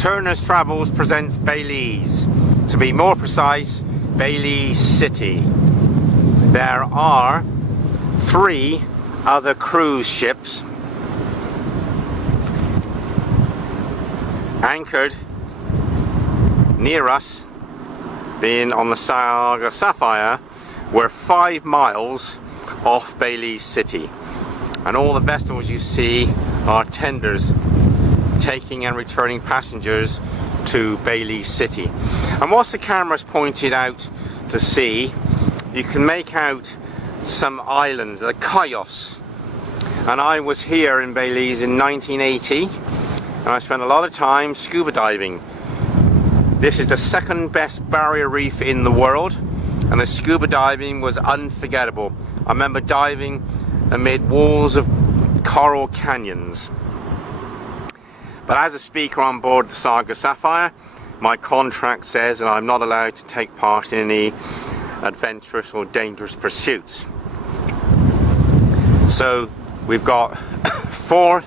Turner's Travels presents Belize. To be more precise, Belize City. There are 3 other cruise ships anchored near us, being on the Saga Sapphire. We're 5 miles off Belize City, and all the vessels you see are tenders taking and returning passengers to Belize City. And whilst the camera's pointed out to sea, you can make out some islands, the Cayos. And I was here in Belize in 1980, and I spent a lot of time scuba diving. This is the 2nd best barrier reef in the world, and the scuba diving was unforgettable. I remember diving amid walls of coral canyons. But as a speaker on board the Saga Sapphire, my contract says that I'm not allowed to take part in any adventurous or dangerous pursuits. So we've got 4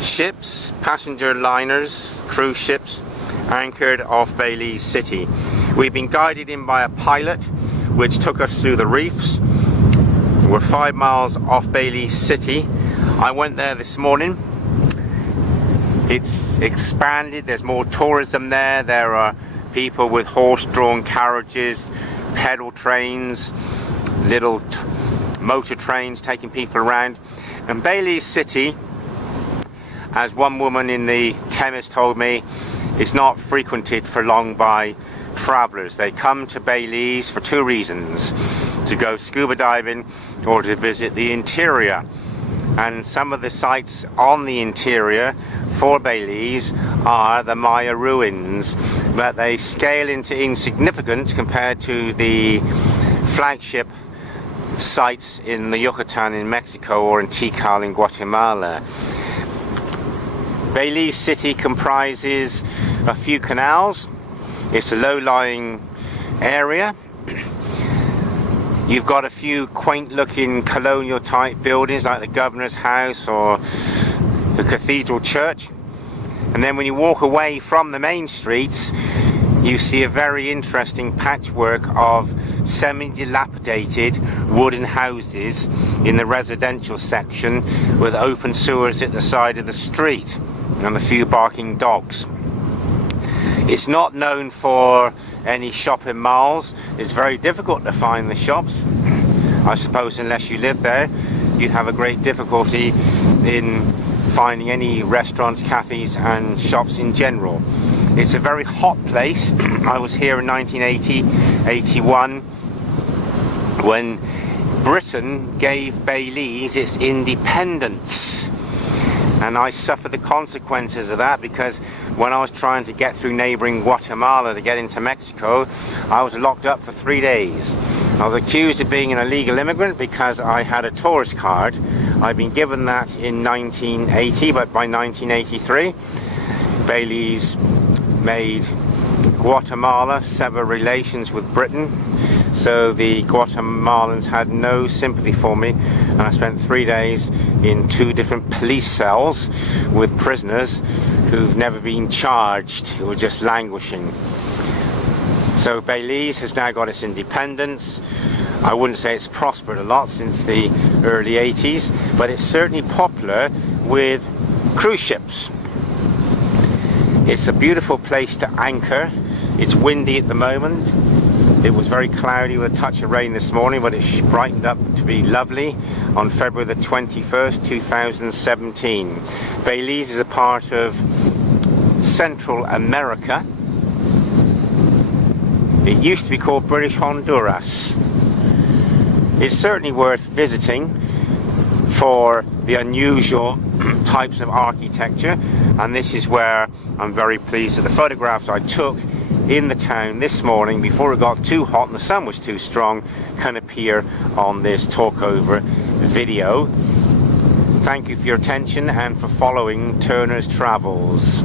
ships, passenger liners, cruise ships, anchored off Belize City. We've been guided in by a pilot which took us through the reefs. We're 5 miles off Belize City. I went there this morning. It's expanded, there's more tourism there. There are people with horse-drawn carriages, pedal trains, little motor trains taking people around. And Belize City, as one woman in the chemist told me, is not frequented for long by travellers. They come to Belize for 2 reasons: to go scuba diving or to visit the interior. And some of the sites on the interior for Belize are the Maya ruins, but they scale into insignificant compared to the flagship sites in the Yucatan in Mexico or in Tikal in Guatemala. Belize City comprises a few canals. It's a low-lying area. You've got a few quaint-looking colonial-type buildings like the Governor's House or the Cathedral Church. And then when you walk away from the main streets, you see a very interesting patchwork of semi-dilapidated wooden houses in the residential section, with open sewers at the side of the street and a few barking dogs. It's not known for any shopping malls. It's very difficult to find the shops. I suppose unless you live there, you'd have a great difficulty in finding any restaurants, cafes and shops in general. It's a very hot place. I was here in 1980-81 when Britain gave Belize its independence. And I suffered the consequences of that, because when I was trying to get through neighboring Guatemala to get into Mexico, I was locked up for 3 days. I was accused of being an illegal immigrant because I had a tourist card. I'd been given that in 1980, but by 1983, Belize made Guatemala sever relations with Britain. So the Guatemalans had no sympathy for me, and I spent 3 days in 2 different police cells with prisoners who've never been charged, who were just languishing. So Belize has now got its independence. I wouldn't say it's prospered a lot since the early 80s, but it's certainly popular with cruise ships. It's a beautiful place to anchor. It's windy at the moment. It was very cloudy with a touch of rain this morning, but it's brightened up to be lovely on February the 21st, 2017. Belize is a part of Central America. It used to be called British Honduras. It's certainly worth visiting for the unusual types of architecture, and this is where I'm very pleased that the photographs I took in the town this morning before it got too hot and the sun was too strong can appear on this talkover video. Thank you for your attention and for following Turner's Travels.